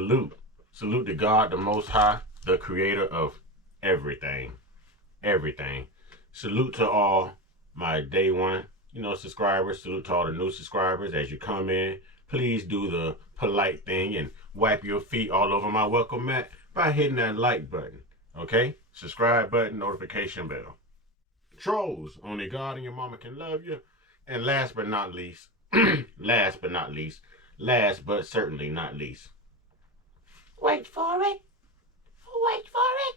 Salute. Salute to God, the Most High, the creator of everything. Everything. Salute to all my day one, subscribers. Salute to all the new subscribers. As you come in, please do the polite thing and wipe your feet all over my welcome mat by hitting that like button. Okay? Subscribe button, notification bell. Trolls, only God and your mama can love you. And last but not least, last but certainly not least. Wait for it. Wait for it.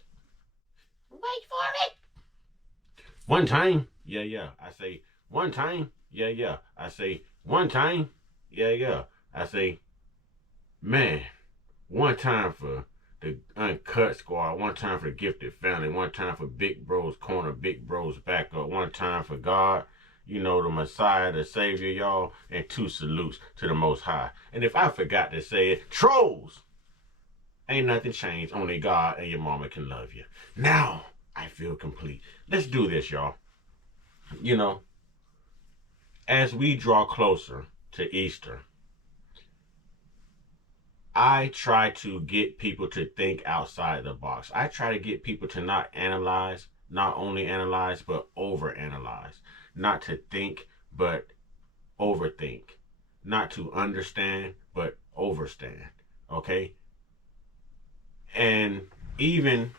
Wait for it. One time. Yeah. I say one time. Yeah. I say one time. Yeah. I say, man, one time for the Uncut Squad, one time for the Gifted Family, one time for Big Bro's Corner, Big Bro's Backup, one time for God, the Messiah, the Savior, y'all, and 2 salutes to the Most High. And if I forgot to say it, trolls, ain't nothing changed. Only God and your mama can love you. Now I feel complete. Let's do this, y'all. As we draw closer to Easter, I try to get people to think outside the box. I try to get people to not only analyze, but overanalyze. Not to think, but overthink. Not to understand, but overstand. Okay? And even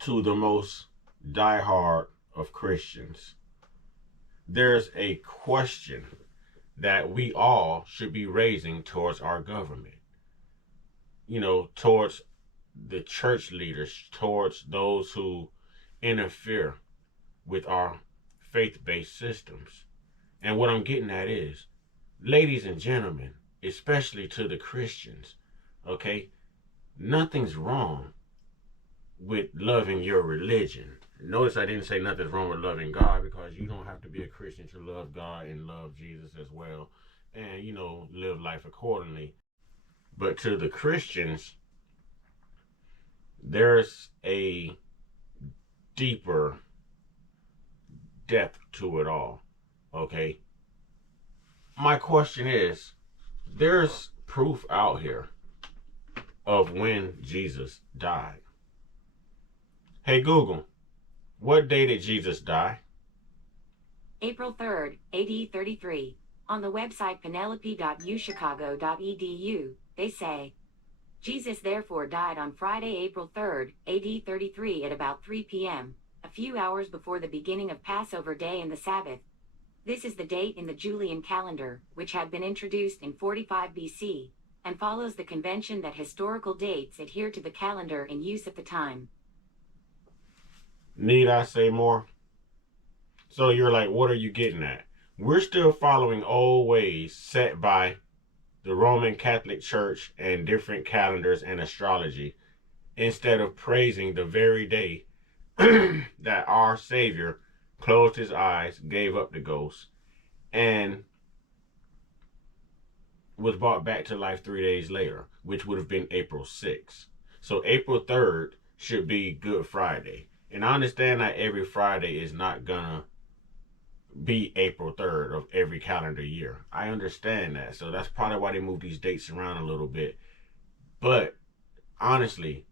to the most diehard of Christians, there's a question that we all should be raising towards our government. Towards the church leaders, towards those who interfere with our faith-based systems. And what I'm getting at is, ladies and gentlemen, especially to the Christians, okay, nothing's wrong with loving your religion. Notice I didn't say nothing's wrong with loving God, because you don't have to be a Christian to love God and love Jesus as well, and live life accordingly. But to the Christians, there's a deeper depth to it all. Okay? My question is, there's proof out here of when Jesus died. Hey Google, what day did Jesus die? April 3rd, AD 33. On the website penelope.uchicago.edu, they say, Jesus therefore died on Friday, April 3rd, AD 33 at about 3 p.m., a few hours before the beginning of Passover Day and the Sabbath. This is the date in the Julian calendar, which had been introduced in 45 BC, and follows the convention that historical dates adhere to the calendar in use at the time. Need I say more? So you're like, what are you getting at? We're still following old ways set by the Roman Catholic Church and different calendars and astrology, instead of praising the very day that our Savior closed his eyes, gave up the ghost, and was brought back to life 3 days later, which would have been April 6th. So April 3rd should be Good Friday. And I understand that every Friday is not gonna be April 3rd of every calendar year. I understand that. So that's probably why they move these dates around a little bit. But honestly,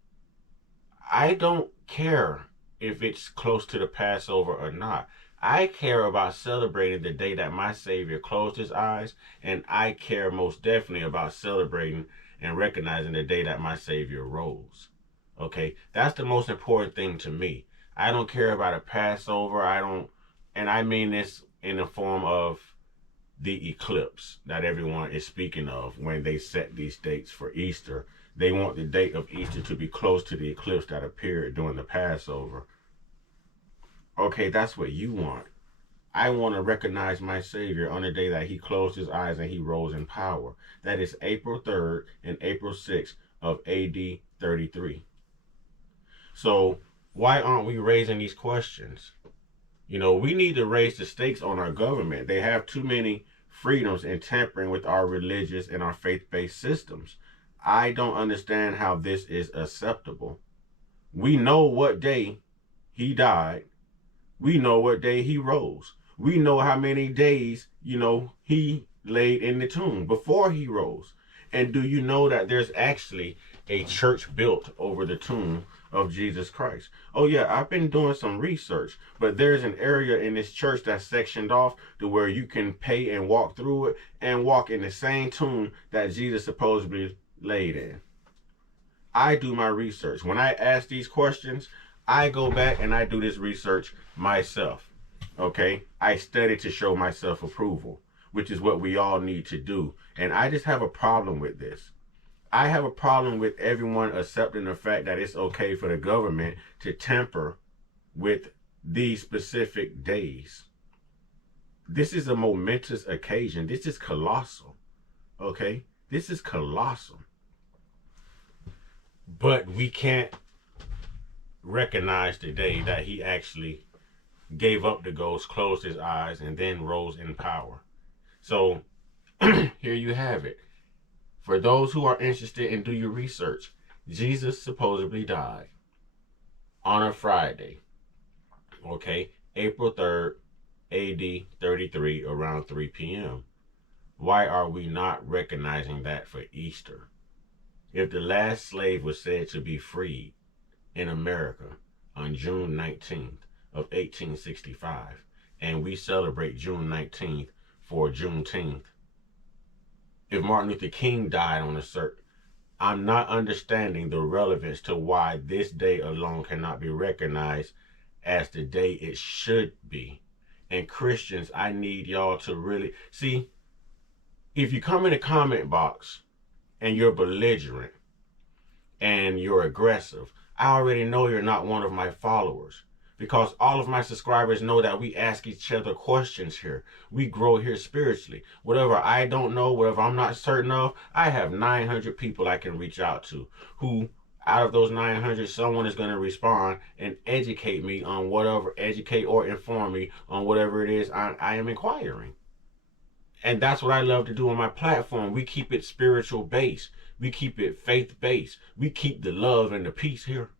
I don't care if it's close to the Passover or not. I care about celebrating the day that my Savior closed his eyes, and I care most definitely about celebrating and recognizing the day that my Savior rose. Okay? That's the most important thing to me. I don't care about a Passover. And I mean this in the form of the eclipse that everyone is speaking of when they set these dates for Easter. They want the date of Easter to be close to the eclipse that appeared during the Passover. Okay, that's what you want. I want to recognize my Savior on the day that he closed his eyes and he rose in power. That is April 3rd and April 6th of AD 33. So why aren't we raising these questions? We need to raise the stakes on our government. They have too many freedoms in tampering with our religious and our faith-based systems. I don't understand how this is acceptable. We know what day he died. We know what day he rose. We know how many days, he laid in the tomb before he rose. And do you know that there's actually a church built over the tomb of Jesus Christ? Oh yeah, I've been doing some research, but there's an area in this church that's sectioned off to where you can pay and walk through it and walk in the same tomb that Jesus supposedly laid in. I do my research. When I ask these questions, I go back and I do this research myself. Okay? I study to show myself approval, which is what we all need to do. And I just have a problem with this. I have a problem with everyone accepting the fact that it's okay for the government to tamper with these specific days. This is a momentous occasion. This is colossal. Okay? This is colossal. But we can't recognize the day that he actually gave up the ghost, closed his eyes, and then rose in power. So here you have it. For those who are interested and do your research, Jesus supposedly died on a Friday, okay, April 3rd, AD 33, around 3 p.m. Why are we not recognizing that for Easter? If the last slave was said to be freed in America on June 19th of 1865, and we celebrate June 19th for Juneteenth, if Martin Luther King died on a certain, I'm not understanding the relevance to why this day alone cannot be recognized as the day it should be. And Christians, I need y'all to really see, if you come in the comment box and you're belligerent and you're aggressive, I already know you're not one of my followers, because all of my subscribers know that we ask each other questions here. We grow here spiritually. Whatever I don't know, whatever I'm not certain of, I have 900 people I can reach out to, who out of those 900, someone is going to respond and educate me on whatever, educate or inform me on whatever it is I am inquiring. And that's what I love to do on my platform. We keep it spiritual based. We keep it faith based. We keep the love and the peace here.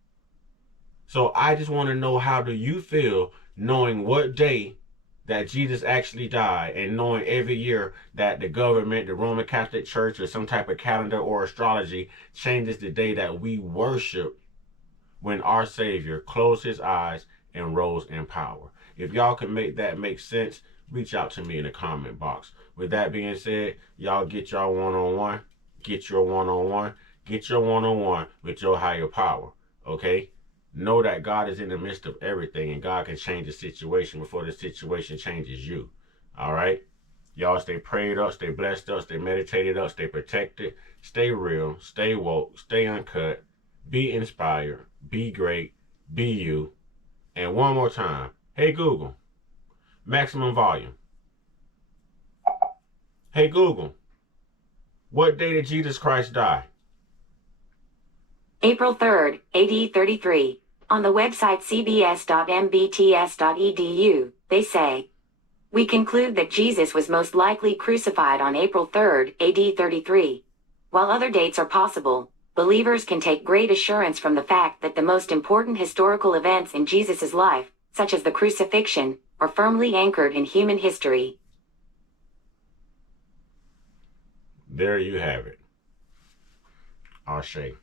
So I just want to know, how do you feel knowing what day that Jesus actually died, and knowing every year that the government, the Roman Catholic Church, or some type of calendar or astrology changes the day that we worship when our Savior closed his eyes and rose in power? If y'all can make that make sense, reach out to me in the comment box. With that being said, y'all get y'all one-on-one, get your one-on-one, get your one-on-one with your higher power, okay? Know that God is in the midst of everything, and God can change the situation before the situation changes you. All right? Y'all stay prayed up, stay blessed up, stay meditated up, stay protected, stay real, stay woke, stay uncut, be inspired, be great, be you. And one more time, hey Google, maximum volume. Hey Google, what day did Jesus Christ die? April 3rd, AD 33. On the website cbs.mbts.edu, they say, we conclude that Jesus was most likely crucified on April 3rd, AD 33. While other dates are possible, believers can take great assurance from the fact that the most important historical events in Jesus' life, such as the crucifixion, are firmly anchored in human history. There you have it. Ashe.